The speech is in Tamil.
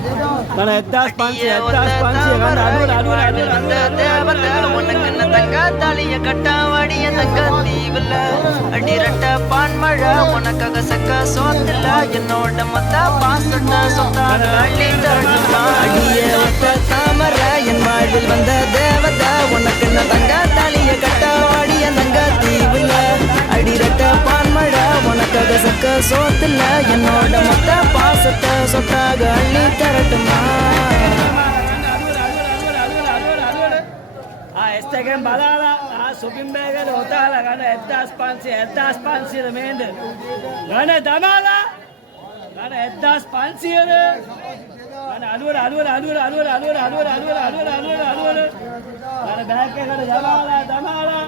Karena etas panci உனக்குன்னு தங்க தாலிய கட்டாவாடிய தங்க தீவுல அடிரட்ட பான்மழ உனக்காக சக்க சோத்துல என்னோட மொத்த பாசத்த சொத்தாக அடிய ஒத்த தாமர என் வாழ்வில் வந்த தேவத உனக்குன்னு தங்க தாலிய கட்டாவாடிய தங்க தீவுல அடிரட்ட பான்மழ உனக்காக சக்க சோத்துல என்னோட மொத்த பாசத்தை சொத்தாக அள்ளி தரட்டுமா Estekan balala, shopping bag ada hotel lah, kan? Etas panci ada mende. Kan damala, kan etas panci ada. Kan alur. Kan bag ke kan damala.